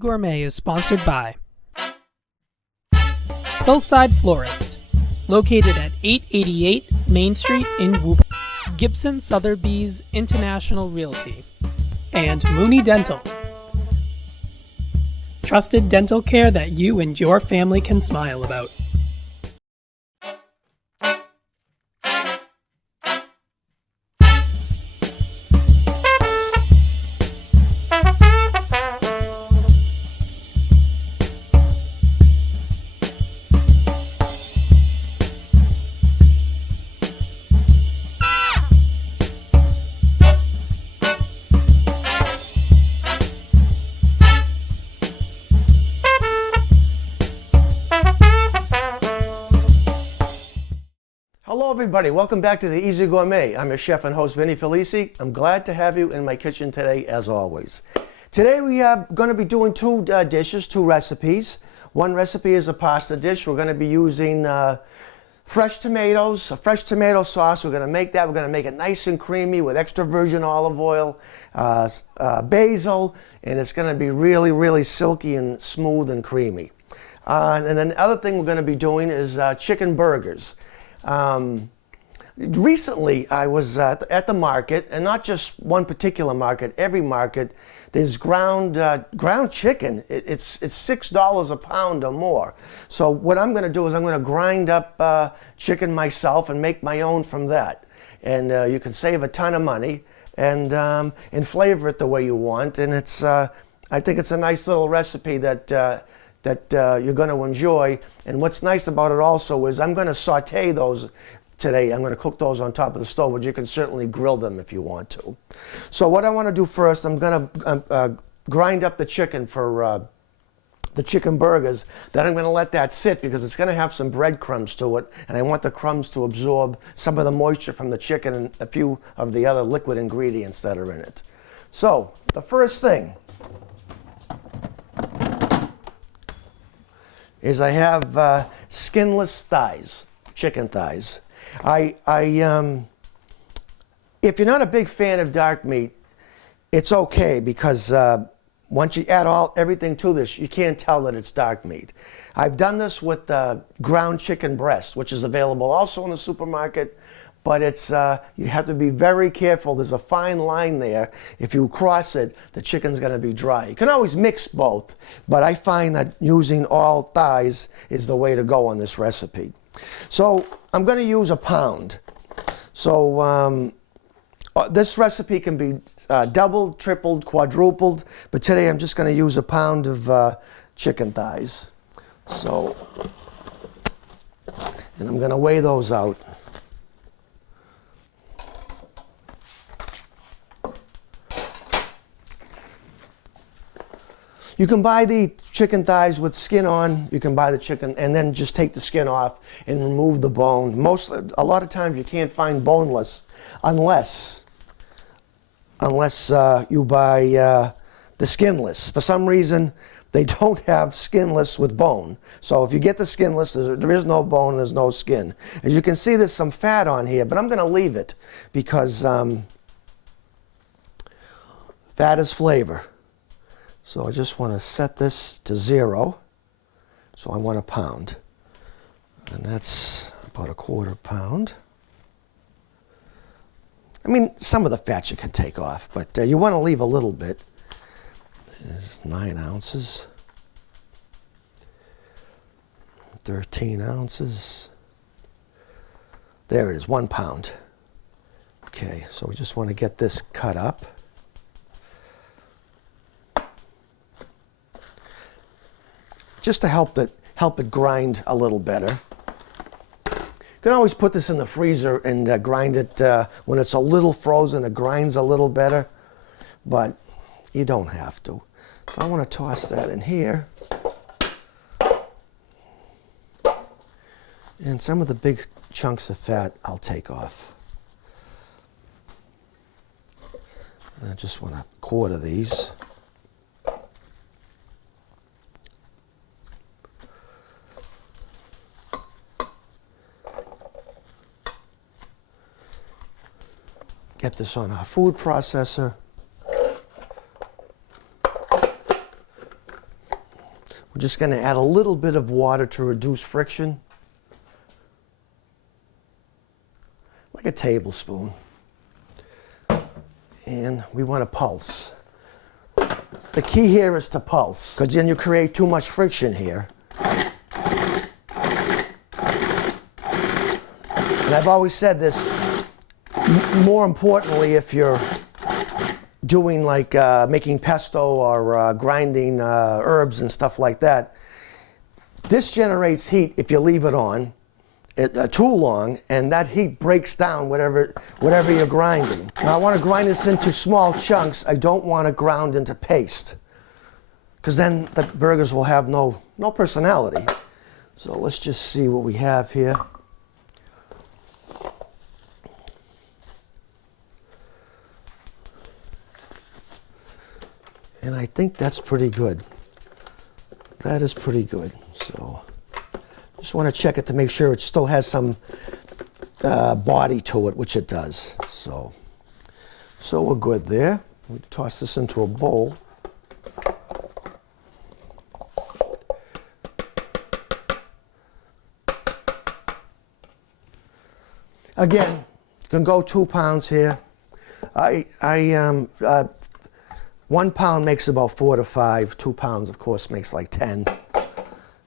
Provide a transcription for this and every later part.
Gourmet is sponsored by Hillside Florist, located at 888 Main Street in Woburn, Gibson Sotheby's International Realty, and Mooney Dental. Trusted dental care that you and your family can smile about. Hello everybody, welcome back to the Easy Gourmet. I'm your chef and host, Vinny Felici. I'm glad to have you in my kitchen today, as always. Today we are going to be doing two dishes, two recipes. One recipe is a pasta dish. We're going to be using fresh tomatoes, a fresh tomato sauce. We're going to make that. We're going to make it nice and creamy with extra virgin olive oil, basil, and it's going to be really, really silky and smooth and creamy. And then the other thing we're going to be doing is chicken burgers. Recently I was at the market, and not just one particular market, every market. There's ground chicken. It's $6 a pound or more. So what I'm going to do is I'm going to grind up chicken myself and make my own from that. And you can save a ton of money and flavor it the way you want. And it's I think it's a nice little recipe that you're going to enjoy. And what's nice about it also is I'm going to saute those today. I'm going to cook those on top of the stove, but you can certainly grill them if you want to. So what I want to do first, I'm going to grind up the chicken for the chicken burgers. Then I'm going to let that sit because it's going to have some breadcrumbs to it, and I want the crumbs to absorb some of the moisture from the chicken and a few of the other liquid ingredients that are in it. So the first thing is I have skinless thighs, chicken thighs. If you're not a big fan of dark meat, it's okay because once you add everything to this, you can't tell that it's dark meat. I've done this with ground chicken breast, which is available also in the supermarket, but it's you have to be very careful. There's a fine line there. If you cross it, the chicken's going to be dry. You can always mix both, but I find that using all thighs is the way to go on this recipe. So I'm going to use a pound. So this recipe can be doubled, tripled, quadrupled, but today I'm just going to use a pound of chicken thighs. So, and I'm going to weigh those out. You can buy the chicken thighs with skin on. You can buy the chicken and then just take the skin off and remove the bone. A lot of times you can't find boneless unless you buy the skinless. For some reason, they don't have skinless with bone. So if you get the skinless, there is no bone, there's no skin. As you can see, there's some fat on here, but I'm going to leave it because fat is flavor. So I just want to set this to 0. So I want a pound. And that's about a quarter pound. I mean, some of the fat you can take off, but you want to leave a little bit. There's 9 ounces. 13 ounces. There it is, 1 pound. Okay, so we just want to get this cut up. Just to help it grind a little better. You can always put this in the freezer and grind it when it's a little frozen. It grinds a little better, but you don't have to. So I want to toss that in here. And some of the big chunks of fat I'll take off. And I just want to quarter these. Get this on our food processor. just going to add a little bit of water to reduce friction. Like a tablespoon. And we want to pulse. The key here is to pulse, because then you create too much friction here. And I've always said this, more importantly, if you're doing like making pesto or grinding herbs and stuff like that, this generates heat if you leave it on too long, and that heat breaks down whatever you're grinding. Now I want to grind this into small chunks. I don't want to ground into paste, because then the burgers will have no personality. So let's just see what we have here. And I think that's pretty good. That is pretty good. So just want to check it to make sure it still has some body to it, which it does. So we're good there. We toss this into a bowl. Again, you can go 2 pounds here. 1 pound makes about 4 to 5. 2 pounds, of course, makes like 10.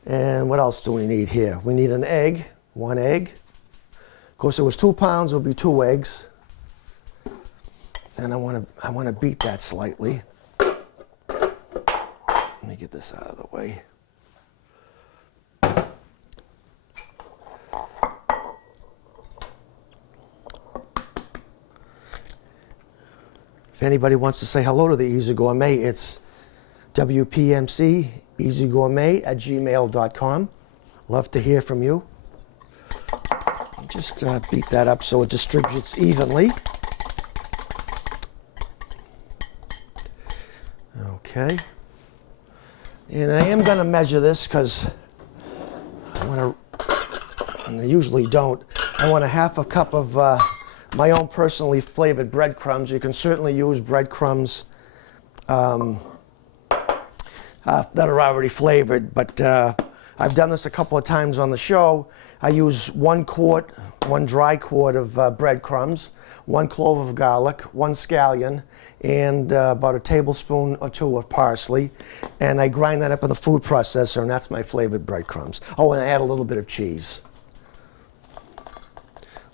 And what else do we need here? We need an egg, 1 egg. Of course, if it was 2 pounds, it would be 2 eggs. And I want to beat that slightly. Let me get this out of the way. If anybody wants to say hello to the Easy Gourmet, it's WPMC easygourmet@gmail.com. Love to hear from you. Just beat that up so it distributes evenly. Okay. And I am going to measure this because I want to, and I usually don't, I want a 1/2 cup of my own personally flavored breadcrumbs. You can certainly use breadcrumbs that are already flavored, but I've done this a couple of times on the show. I use 1 dry quart of breadcrumbs, 1 clove of garlic, 1 scallion, and about a tablespoon or 2 of parsley. And I grind that up in the food processor, and that's my flavored breadcrumbs. Oh, and I add a little bit of cheese.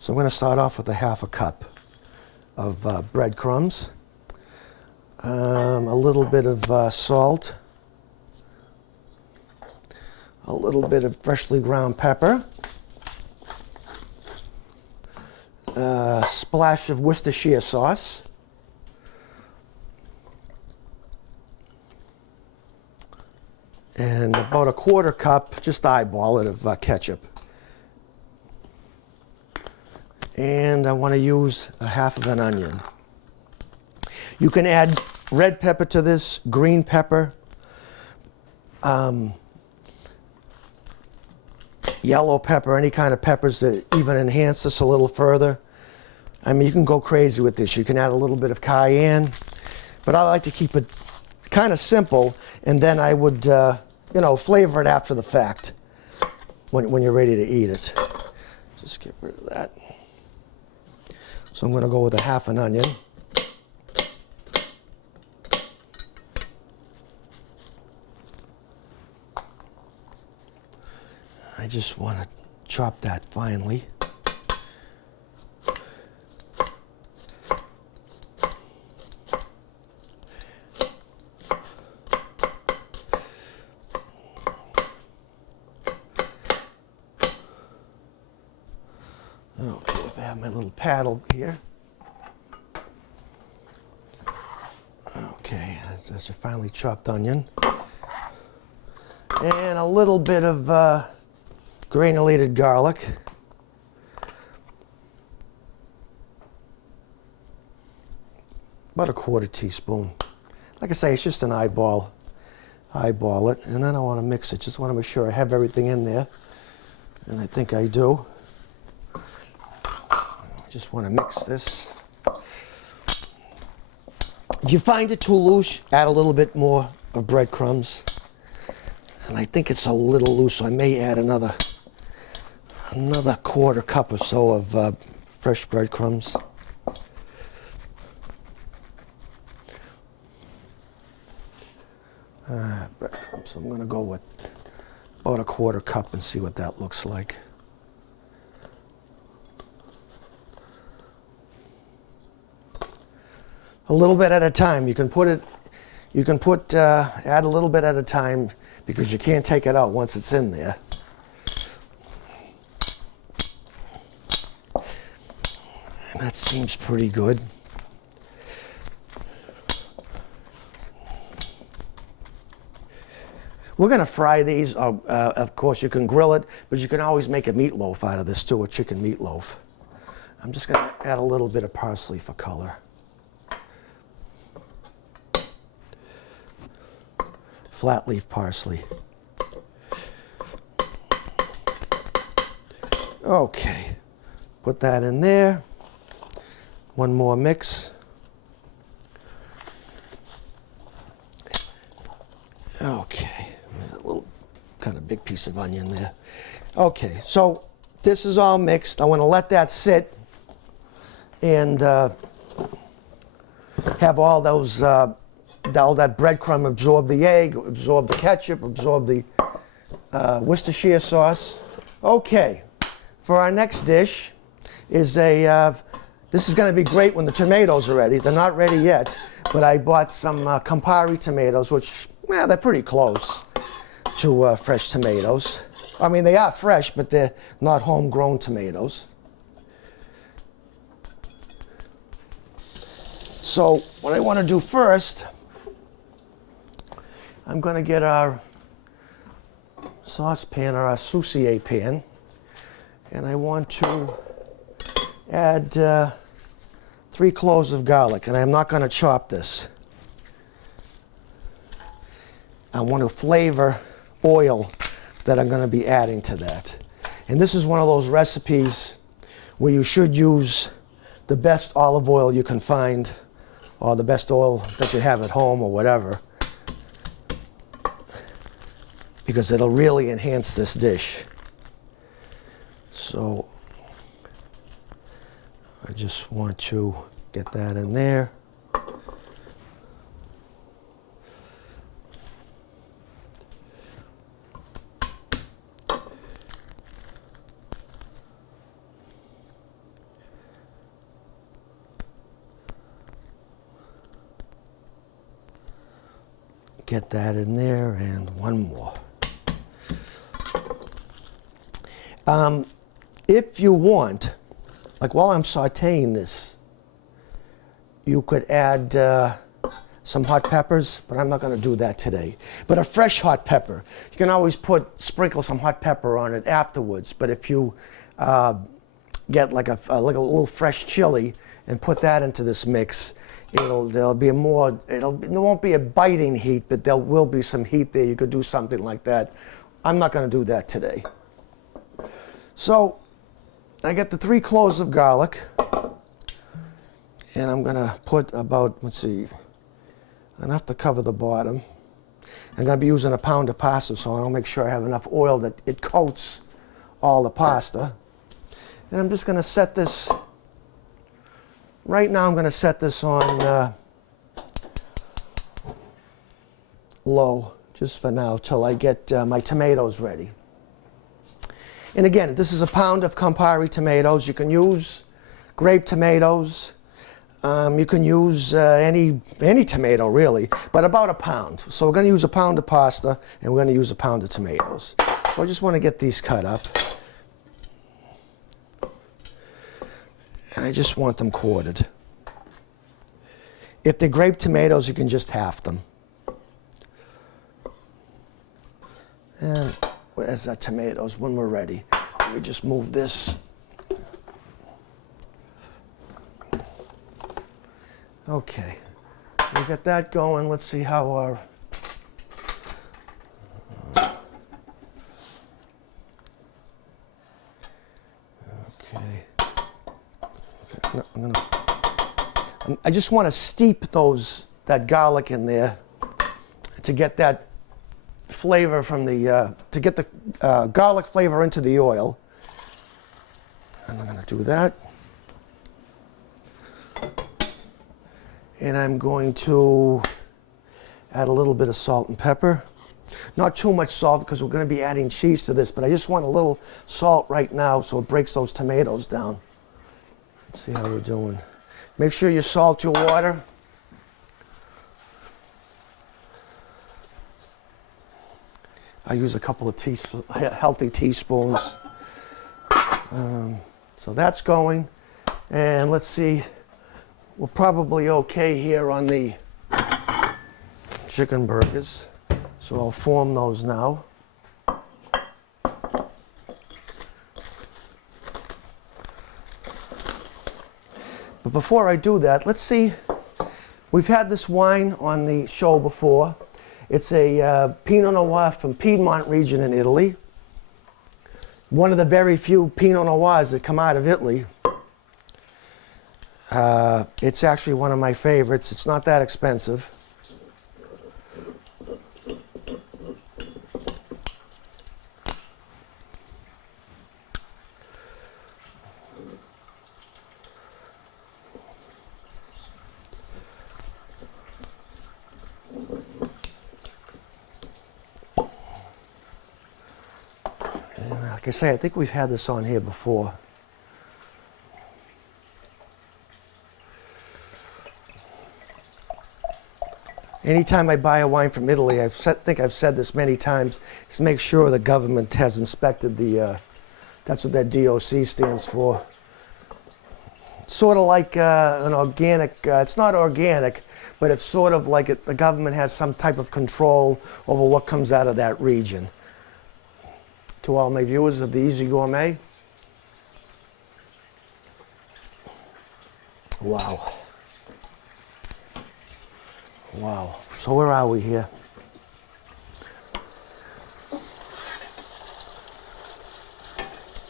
So I'm going to start off with a 1/2 cup of breadcrumbs, a little bit of salt, a little bit of freshly ground pepper, a splash of Worcestershire sauce, and about a 1/4 cup, just eyeball it, of ketchup. And I want to use a 1/2 of an onion. You can add red pepper to this, green pepper, yellow pepper, any kind of peppers that even enhance this a little further. I mean, you can go crazy with this. You can add a little bit of cayenne, but I like to keep it kind of simple, and then I would, flavor it after the fact when you're ready to eat it. Just get rid of that. So I'm going to go with a 1/2 an onion. I just want to chop that finely. Okay, if I have my little paddle here. Okay, that's a finely chopped onion. And a little bit of granulated garlic. About a 1/4 teaspoon. Like I say, it's just an eyeball it, and then I want to mix it. Just want to make sure I have everything in there, and I think I do. Just want to mix this. If you find it too loose, add a little bit more of breadcrumbs. And I think it's a little loose, so I may add another quarter cup or so of fresh breadcrumbs. Breadcrumbs. So I'm going to go with about a quarter cup and see what that looks like. A little bit at a time. You can add a little bit at a time because you can't take it out once it's in there. And that seems pretty good. We're going to fry these. Of course, you can grill it, but you can always make a meatloaf out of this too, a chicken meatloaf. I'm just going to add a little bit of parsley for color. Flat leaf parsley. Okay, put that in there. One more mix. Okay, a little kind of big piece of onion there. Okay, so this is all mixed. I want to let that sit and have all those, all that breadcrumb absorb the egg, absorb the ketchup, absorb the Worcestershire sauce. Okay, for our next dish is this is going to be great when the tomatoes are ready. They're not ready yet, but I bought some Campari tomatoes, which, well, they're pretty close to fresh tomatoes. I mean, they are fresh, but they're not homegrown tomatoes. So what I want to do first, I'm going to get our saucepan or our saucier pan, and I want to add 3 cloves of garlic, and I'm not going to chop this. I want to flavor oil that I'm going to be adding to that. And this is one of those recipes where you should use the best olive oil you can find, or the best oil that you have at home or whatever, because it'll really enhance this dish. So I just want to get that in there. Get that in there, and one more. If you want, like while I'm sauteing this, you could add some hot peppers, but I'm not going to do that today. But a fresh hot pepper, you can always sprinkle some hot pepper on it afterwards. But if you get like a little fresh chili and put that into this mix, there won't be a biting heat, but there will be some heat there. You could do something like that. I'm not going to do that today. So I get the 3 cloves of garlic, and I'm going to put about, let's see, enough to cover the bottom. I'm going to be using a pound of pasta, so I'll make sure I have enough oil that it coats all the pasta. And I'm just going to set this, right now I'm going to set this on low, just for now, till I get my tomatoes ready. And again, this is a pound of Campari tomatoes. You can use grape tomatoes. You can use any tomato, really, but about a pound. So we're going to use a pound of pasta, and we're going to use a pound of tomatoes. So I just want to get these cut up. And I just want them quartered. If they're grape tomatoes, you can just half them. And where's our tomatoes when we're ready? Let me just move this. Okay, we got that going. Let's see how our I just want to steep that garlic in there to get that flavor from the, to get the garlic flavor into the oil. And I'm going to do that. And I'm going to add a little bit of salt and pepper. Not too much salt because we're going to be adding cheese to this, but I just want a little salt right now so it breaks those tomatoes down. Let's see how we're doing. Make sure you salt your water. I use a couple of healthy teaspoons. So that's going. And let's see, we're probably okay here on the chicken burgers. So I'll form those now. But before I do that, let's see. We've had this wine on the show before. It's a Pinot Noir from Piedmont region in Italy. One of the very few Pinot Noirs that come out of Italy. It's actually one of my favorites. It's not that expensive. Like I say, I think we've had this on here before. Anytime I buy a wine from Italy, I think I've said this many times, is make sure the government has inspected the, that's what that DOC stands for. Sort of like an organic, it's not organic, but it's sort of like the government has some type of control over what comes out of that region. To all my viewers of the Easy Gourmet. Wow. Wow. So where are we here?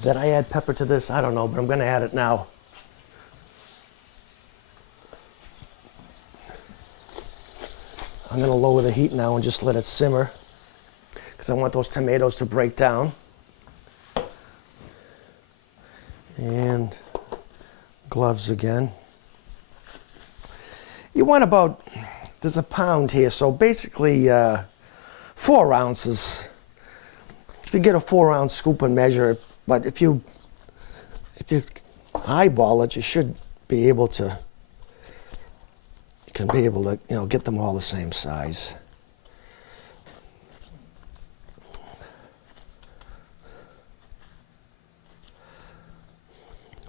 Did I add pepper to this? I don't know, but I'm going to add it now. I'm going to lower the heat now and just let it simmer because I want those tomatoes to break down. And gloves again. You want about, there's a pound here, so basically 4 ounces. You can get a 4-ounce scoop and measure it, but if you eyeball it, you should be able to, you can be able to, you know, get them all the same size.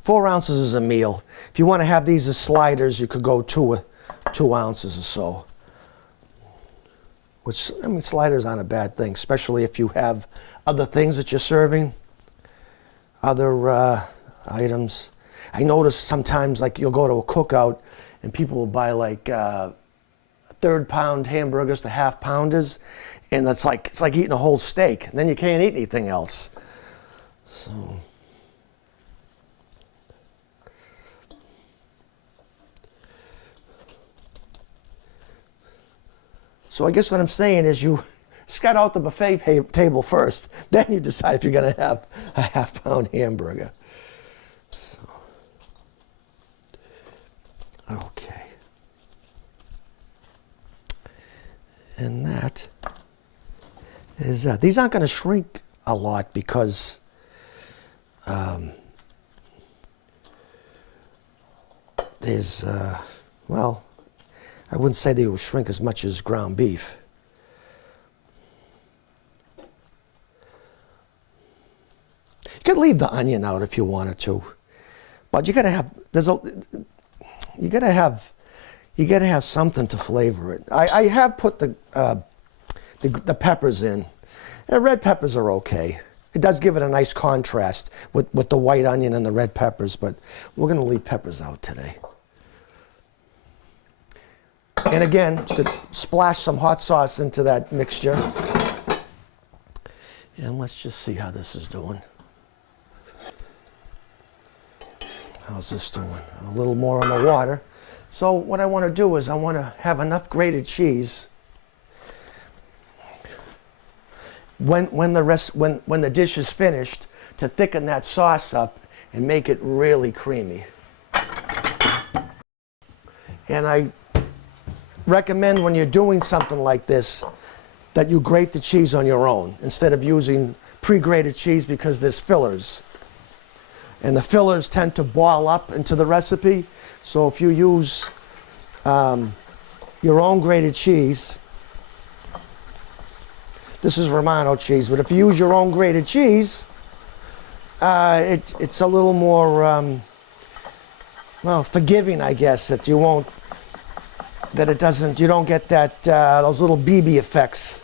Four ounces is a meal. If you want to have these as sliders, you could go 2 ounces or so. Which, I mean, sliders aren't a bad thing, especially if you have other things that you're serving, other items. I notice sometimes, like, you'll go to a cookout and people will buy like 1/3 pound hamburgers to 1/2 pounders, and it's like eating a whole steak, and then you can't eat anything else. So I guess what I'm saying is you scout out the buffet table first, then you decide if you're going to have a 1/2 pound hamburger. So, okay. And that is that. These aren't going to shrink a lot because there's, well, I wouldn't say they will shrink as much as ground beef. You could leave the onion out if you wanted to, but you gotta have you gotta have something to flavor it. I have put the peppers in. Red peppers are okay. It does give it a nice contrast with the white onion and the red peppers, but we're gonna leave peppers out today. And again, just to splash some hot sauce into that mixture. And let's just see how this is doing. How's this doing? A little more on the water. So what I want to do is I want to have enough grated cheese when the dish is finished, to thicken that sauce up and make it really creamy. And I recommend when you're doing something like this that you grate the cheese on your own instead of using pre-grated cheese, because there's fillers. And the fillers tend to ball up into the recipe. So if you use your own grated cheese, this is Romano cheese, but if you use your own grated cheese, it's a little more, well, forgiving, I guess, that you won't, that it doesn't, you don't get that, those little BB effects.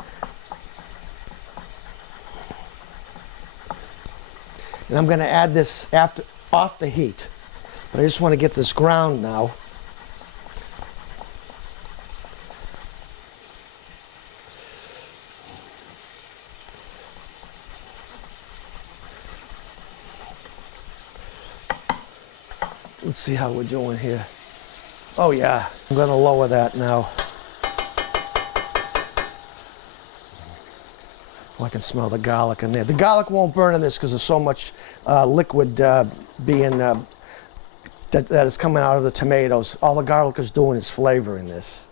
And I'm going to add this off the heat, but I just want to get this ground now. Let's see how we're doing here. Oh yeah, I'm going to lower that now. Oh, I can smell the garlic in there. The garlic won't burn in this because there's so much liquid that is coming out of the tomatoes. All the garlic is doing is flavoring this.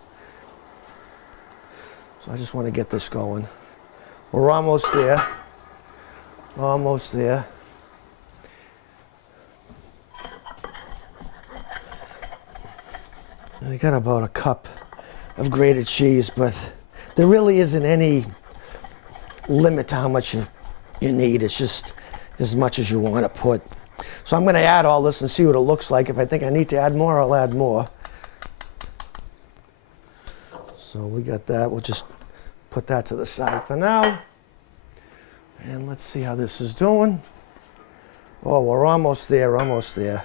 So I just want to get this going. We're almost there. Almost there. I got about a cup of grated cheese, but there really isn't any limit to how much you need. It's just as much as you want to put. So I'm going to add all this and see what it looks like. If I think I need to add more, I'll add more. So we got that. We'll just put that to the side for now. And let's see how this is doing. Oh, we're almost there, almost there.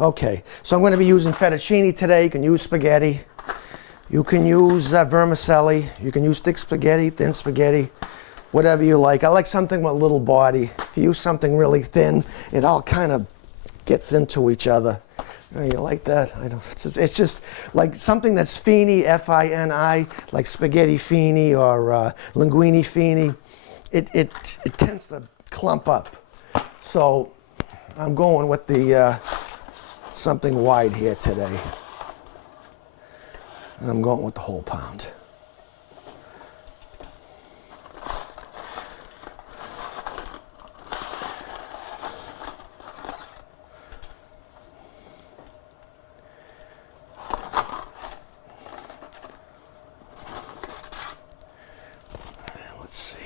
Okay, so I'm going to be using fettuccine today. You can use spaghetti. You can use vermicelli. You can use thick spaghetti, thin spaghetti, whatever you like. I like something with a little body. If you use something really thin, it all kind of gets into each other. Oh, you like that? I don't. It's just like something that's fini, F-I-N-I, like spaghetti fini or linguine fini. It tends to clump up. So I'm going with the something wide here today. And I'm going with the whole pound. Let's see.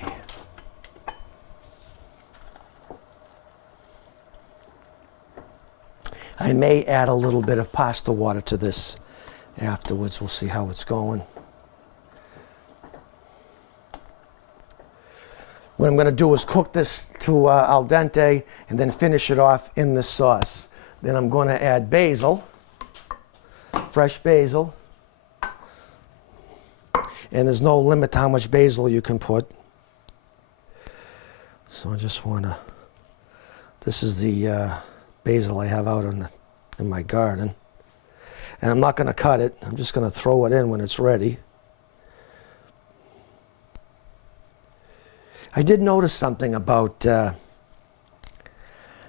I may add a little bit of pasta water to this afterwards. We'll see how it's going. What I'm going to do is cook this to al dente and then finish it off in the sauce. Then I'm going to add basil, fresh basil. And there's no limit to how much basil you can put. So I just want to, this is the basil I have out in my garden. And I'm not going to cut it. I'm just going to throw it in when it's ready. I did notice something about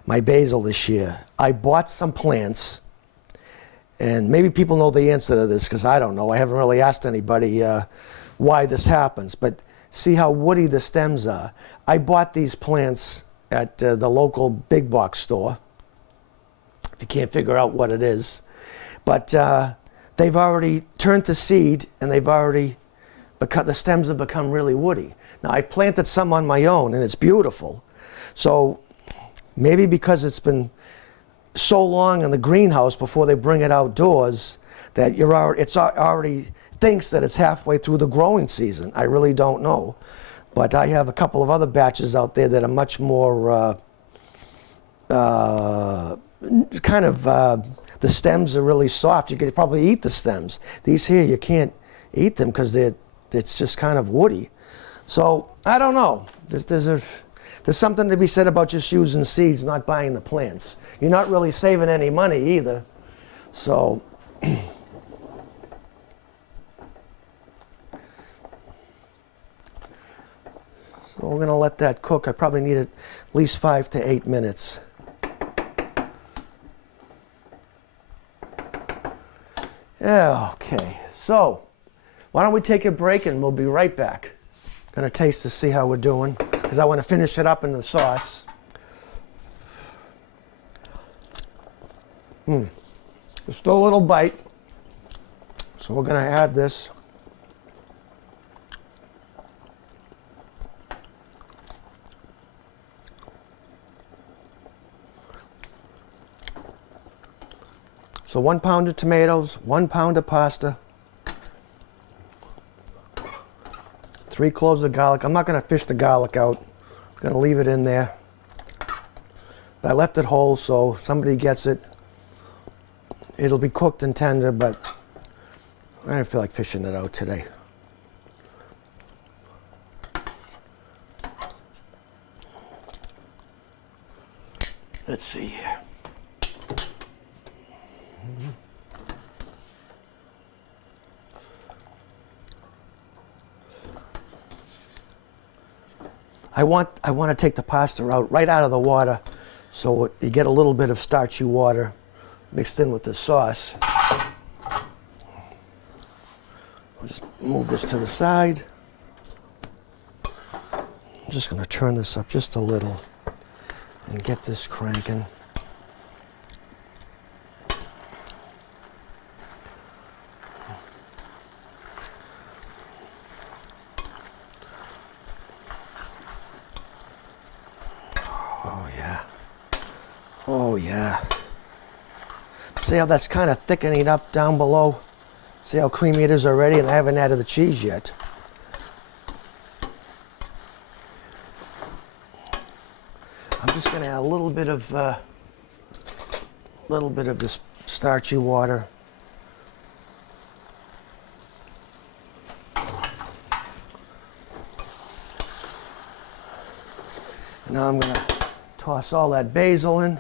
my basil this year. I bought some plants, and maybe people know the answer to this because I don't know. I haven't really asked anybody why this happens, but see how woody the stems are. I bought these plants at the local big box store, if you can't figure out what it is. But they've already turned to seed, and they've already become, the stems have become really woody. Now, I've planted some on my own, and it's beautiful. So maybe because it's been so long in the greenhouse before they bring it outdoors that it's already thinks that it's halfway through the growing season. I really don't know. But I have a couple of other batches out there that are much more the stems are really soft. You could probably eat the stems. These here, you can't eat them because it's just kind of woody. So I don't know. There's something to be said about just using seeds, not buying the plants. You're not really saving any money either. So So we're gonna let that cook. I probably need at least 5 to 8 minutes. Yeah, okay, so why don't we take a break and we'll be right back. Gonna taste to see how we're doing, because I want to finish it up in the sauce. There's still a little bite, so we're gonna add this. So 1 pound of tomatoes, 1 pound of pasta, 3 cloves of garlic. I'm not going to fish the garlic out. I'm going to leave it in there. But I left it whole, so if somebody gets it, it'll be cooked and tender, but I don't feel like fishing it out today. Let's see here. I want to take the pasta out right out of the water, so you get a little bit of starchy water mixed in with the sauce. I'll just move this to the side. I'm just going to turn this up just a little and get this cranking. Oh yeah. See how that's kind of thickening up down below? See how creamy it is already, and I haven't added the cheese yet. I'm just going to add a little bit of this starchy water. Now I'm going to toss all that basil in.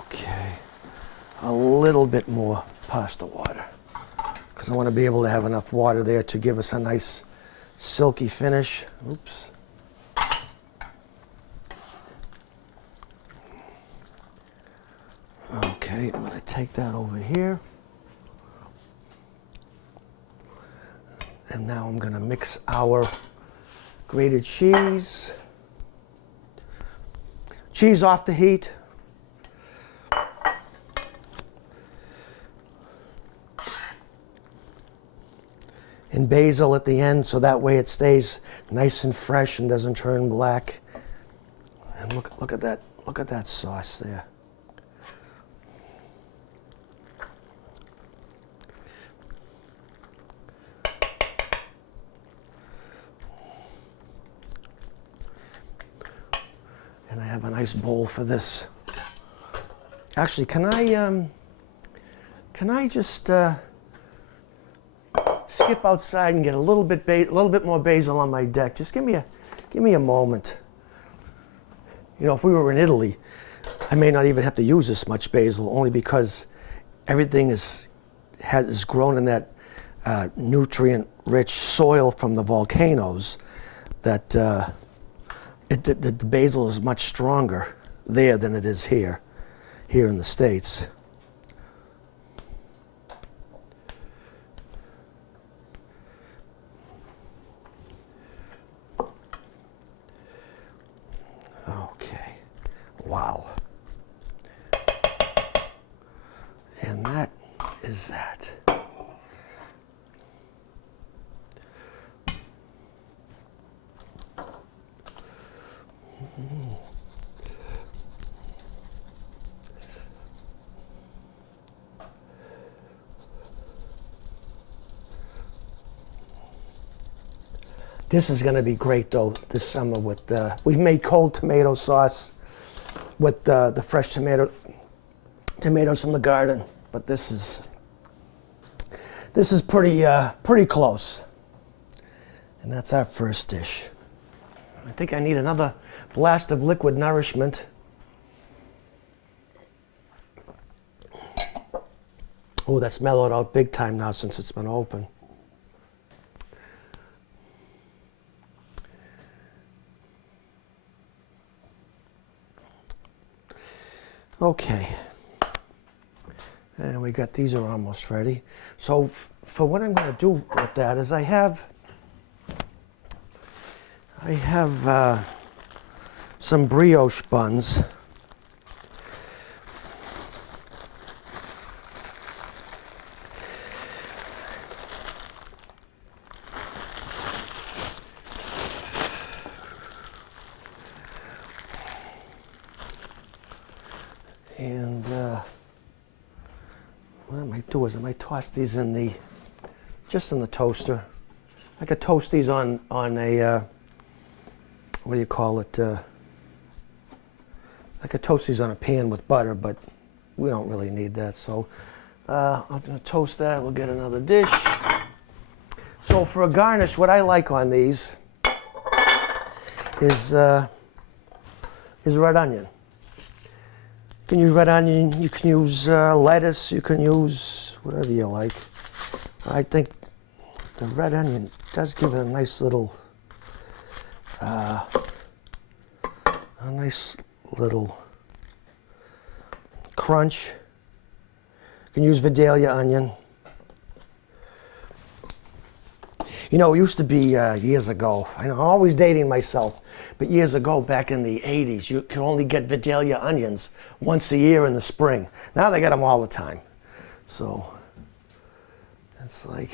Okay, a little bit more pasta water, because I want to be able to have enough water there to give us a nice silky finish. Oops. Okay, I'm going to take that over here. And now I'm going to mix our grated cheese. Cheese off the heat. And basil at the end, so that way it stays nice and fresh and doesn't turn black. And look at that sauce there. And I have a nice bowl for this. Actually, can I just skip outside and get a little bit more basil on my deck? Just give me a moment. You know, if we were in Italy, I may not even have to use this much basil, only because everything is grown in that nutrient-rich soil from the volcanoes. That the basil is much stronger there than it is here in the States. Okay, wow. And that is that. This is going to be great, though, this summer with we've made cold tomato sauce with the fresh tomatoes from the garden. But this This is pretty close. And that's our first dish. I think I need another blast of liquid nourishment. Oh, that's mellowed out big time now since it's been open. Okay. And we got, these are almost ready. So for what I'm going to do with that is I have some brioche buns. And what I might do is I might toss these in just in the toaster. I could toast these on a, what do you call it? I could toast these on a pan with butter, but we don't really need that. So I'm gonna toast that. We'll get another dish. So for a garnish, what I like on these is red onion. You can use red onion, you can use lettuce, you can use whatever you like. I think the red onion does give it a nice little crunch. You can use Vidalia onion. You know, it used to be years ago, I'm always dating myself, but years ago, back in the 80s, you could only get Vidalia onions once a year in the spring. Now they get them all the time. So, it's like,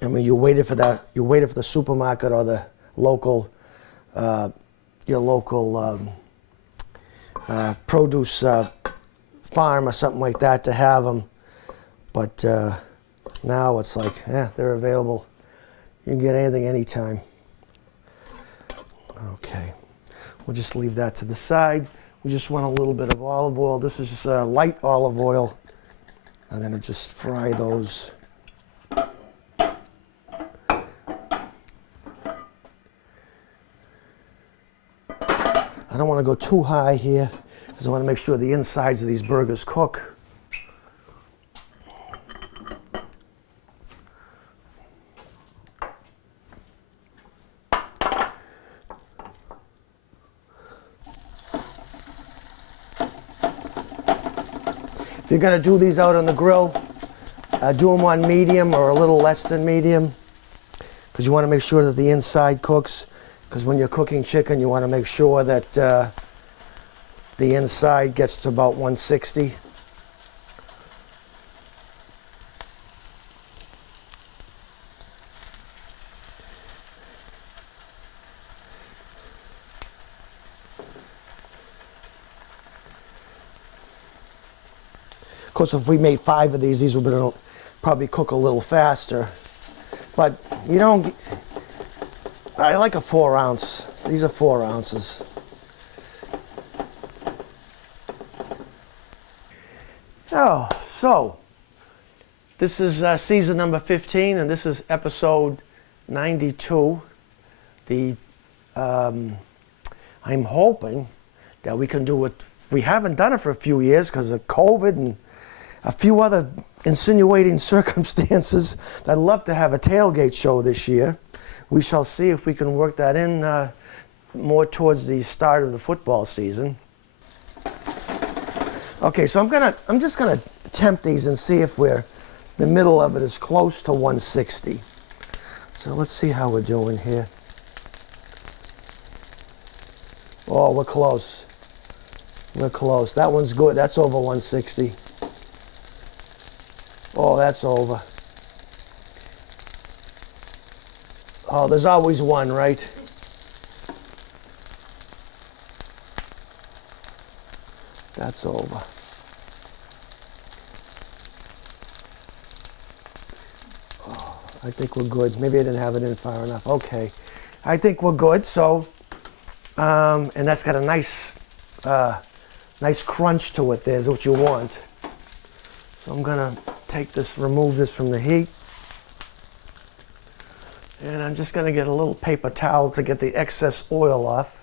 I mean, you waited for the supermarket or the local, your local produce farm or something like that to have them. But now it's like, yeah, they're available. You can get anything anytime. Okay, we'll just leave that to the side. We just want a little bit of olive oil. This is just light olive oil. I'm gonna just fry those. I don't want to go too high here because I want to make sure the insides of these burgers cook. If you're going to do these out on the grill, do them on medium or a little less than medium because you want to make sure that the inside cooks. Because when you're cooking chicken, you want to make sure that the inside gets to about 160. Of course, if we made 5 of these would probably cook a little faster. But you don't. I like a 4 ounce. These are 4 ounces. Oh, so this is season number 15, and this is episode 92. I'm hoping that we can do it. We haven't done it for a few years because of COVID and a few other insinuating circumstances. I'd love to have a tailgate show this year. We shall see if we can work that in more towards the start of the football season. Okay, so I'm just gonna tempt these and see if the middle of it is close to 160. So let's see how we're doing here. Oh, we're close. We're close. That one's good. That's over 160. Oh, that's over. Oh, there's always one, right? That's over. Oh, I think we're good. Maybe I didn't have it in far enough. Okay. I think we're good. So, and that's got a nice nice crunch to it. There's what you want. So I'm gonna remove this from the heat. And I'm just gonna get a little paper towel to get the excess oil off.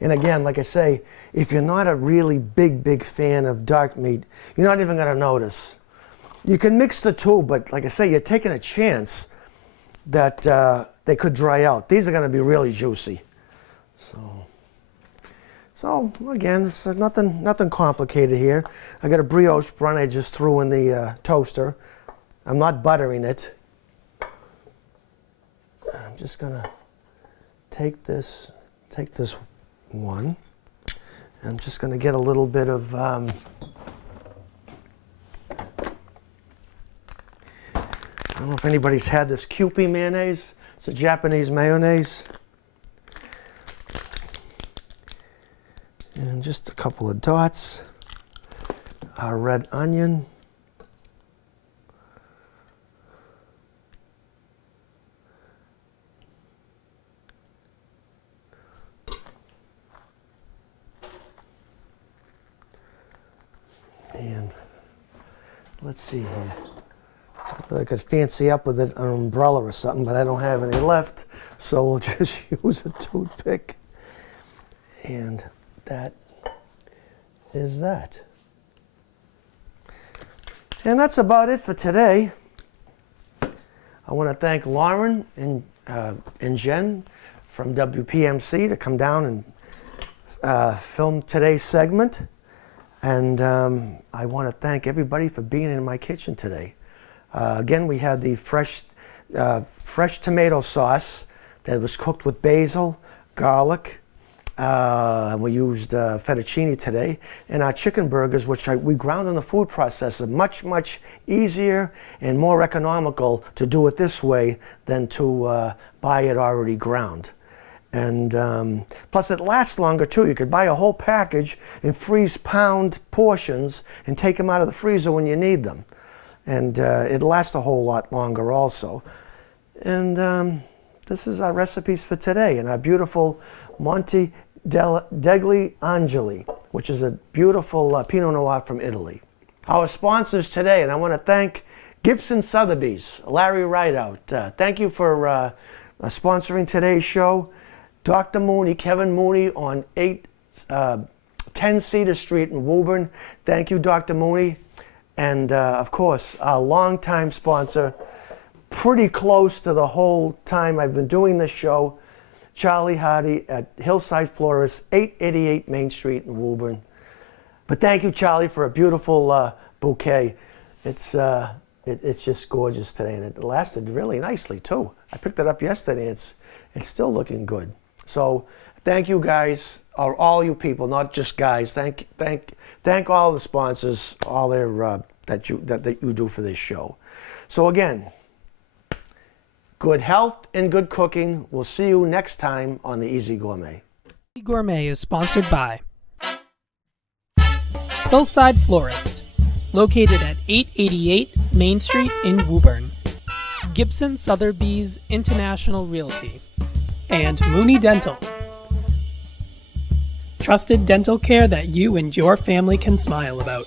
And again, like I say, if you're not a really big fan of dark meat, you're not even gonna notice. You can mix the two, but like I say, you're taking a chance that they could dry out. These are gonna be really juicy. So again, it's nothing complicated here. I got a brioche bun I just threw in the toaster. I'm not buttering it. I'm just gonna take this one. I'm just going to get a little bit of I don't know if anybody's had this Kewpie mayonnaise. It's a Japanese mayonnaise. And just a couple of dots. Our red onion. And let's see here. I thought I could fancy up with an umbrella or something, but I don't have any left, so we'll just use a toothpick. And that is that. And that's about it for today. I want to thank Lauren and Jen from WPMC to come down and film today's segment. And I want to thank everybody for being in my kitchen today. Again, we had the fresh tomato sauce that was cooked with basil, garlic. We used fettuccine today. And our chicken burgers, which we ground in the food processor, much easier and more economical to do it this way than to buy it already ground. And plus it lasts longer too. You could buy a whole package and freeze pound portions and take them out of the freezer when you need them. And it lasts a whole lot longer also. And this is our recipes for today and our beautiful Monte degli Angeli, which is a beautiful Pinot Noir from Italy. Our sponsors today, and I want to thank Gibson Sotheby's, Larry Rideout. Thank you for sponsoring today's show. Dr. Mooney, Kevin Mooney on 10 Cedar Street in Woburn. Thank you, Dr. Mooney. And of course, our longtime sponsor, pretty close to the whole time I've been doing this show, Charlie Hardy at Hillside Florist, 888 Main Street in Woburn. But thank you, Charlie, for a beautiful bouquet. It's just gorgeous today, and it lasted really nicely too. I picked it up yesterday. It's still looking good. So thank you guys, or all you people, not just guys. Thank all the sponsors, all their that you do for this show. So again, good health and good cooking. We'll see you next time on the Easy Gourmet. Gourmet is sponsored by Hillside Florist, located at 888 Main Street in Woburn, Gibson Sotheby's International Realty, and Mooney Dental. Trusted dental care that you and your family can smile about.